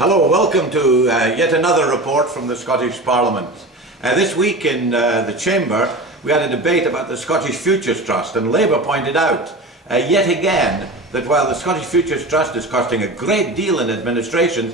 Hello, welcome to yet another report from the Scottish Parliament. This week in the Chamber we had a debate about the Scottish Futures Trust, and Labour pointed out yet again that while the Scottish Futures Trust is costing a great deal in administration,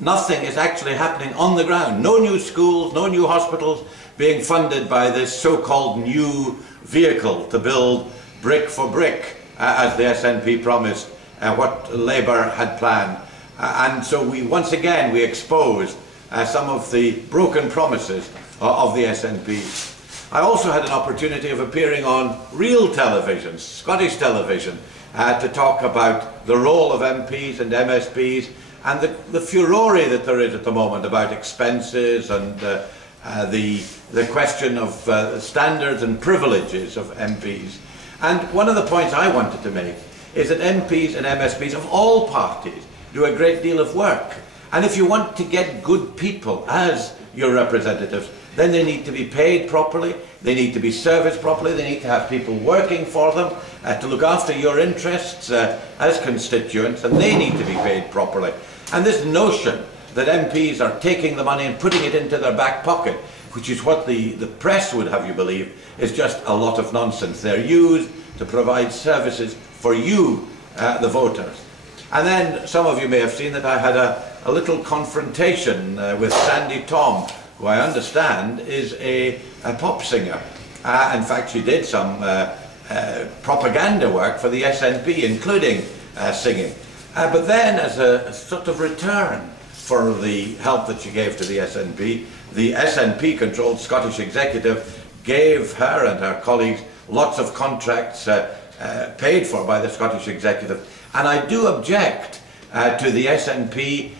nothing is actually happening on the ground. No new schools, no new hospitals being funded by this so-called new vehicle to build brick for brick, as the SNP promised, what Labour had planned. And so once again we exposed some of the broken promises of the SNP. I also had an opportunity of appearing on real television, Scottish television, to talk about the role of MPs and MSPs and the furore that there is at the moment about expenses and the question of standards and privileges of MPs. And one of the points I wanted to make is that MPs and MSPs of all parties do a great deal of work. And if you want to get good people as your representatives, then they need to be paid properly, they need to be serviced properly, they need to have people working for them to look after your interests as constituents, and they need to be paid properly. And this notion that MPs are taking the money and putting it into their back pocket, which is what the press would have you believe, is just a lot of nonsense. They're used to provide services for you, the voters. And then some of you may have seen that I had a little confrontation with Sandi Thom, who I understand is a pop singer. In fact, she did some propaganda work for the SNP, including singing. But then, as a sort of return for the help that she gave to the SNP-controlled Scottish Executive gave her and her colleagues lots of contracts paid for by the Scottish Executive. And I do object to the SNP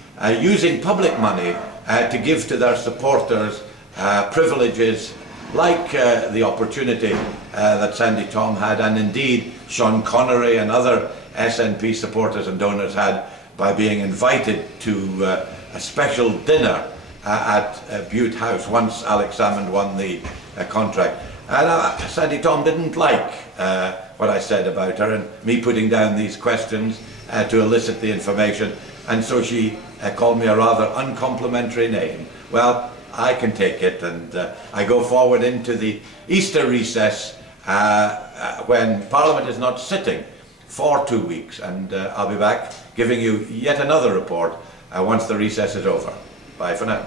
using public money to give to their supporters privileges like the opportunity that Sandi Thom had, and indeed Sean Connery and other SNP supporters and donors had, by being invited to a special dinner at Bute House once Alex Salmond won the contract. And Sandi Thom didn't like what I said about her and me putting down these questions to elicit the information, and so she called me a rather uncomplimentary name. Well, I can take it, and I go forward into the Easter recess when Parliament is not sitting for 2 weeks, and I'll be back giving you yet another report once the recess is over. Bye for now.